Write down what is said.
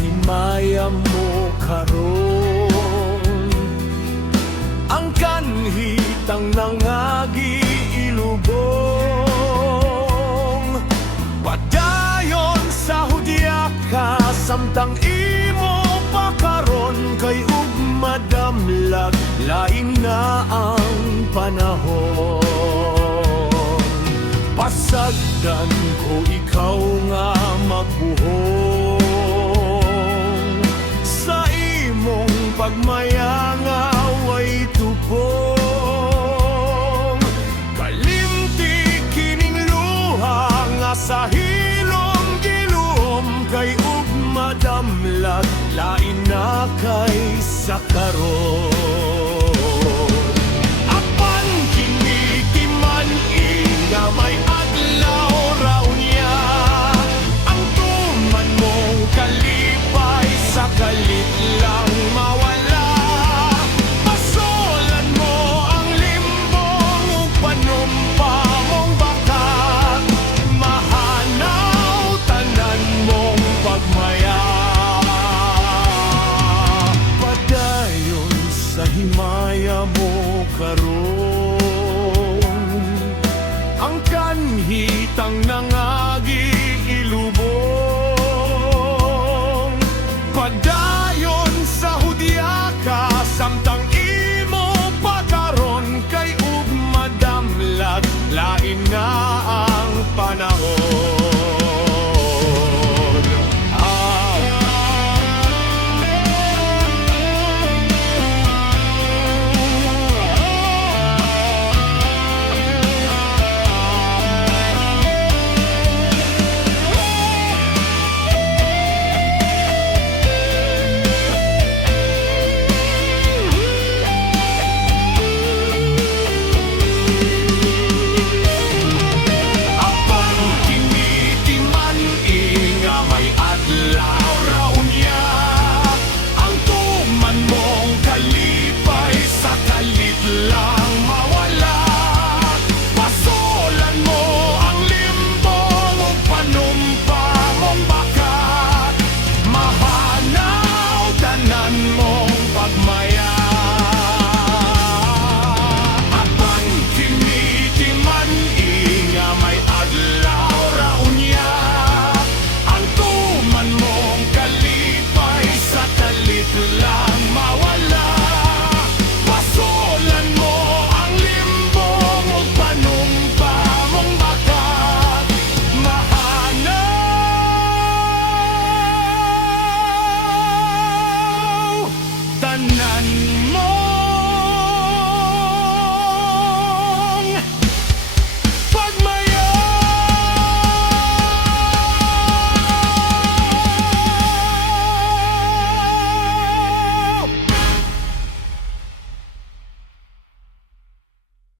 himaya mo karon, ang kanhitang nangagi ilubong. Padayon sa hudya ka, samtang imo pa karon kay ug madamlag, lain na ang panahon. Pasagdan ko ikaw nga magbuhong, sa imong pagmaya nga way tupong. Kalimti kining luha nga sa hilom gilom, kay ug madamlag, lain na kay sa karon. Apan kini timan nga may adlaw raw niya, ang tuman mong kalipay sa kalit lang mawala. Pasolan mo ang limbong ug panumpa mong bakat, mahanaw tanan mong pagmaya. Padayon sa himaya mo karon, ang kanhitang nangagi ilubong. Padayon sa hudya ka, samtang imo pa karon kay ug madamlag, lain na ang panahon. Tanan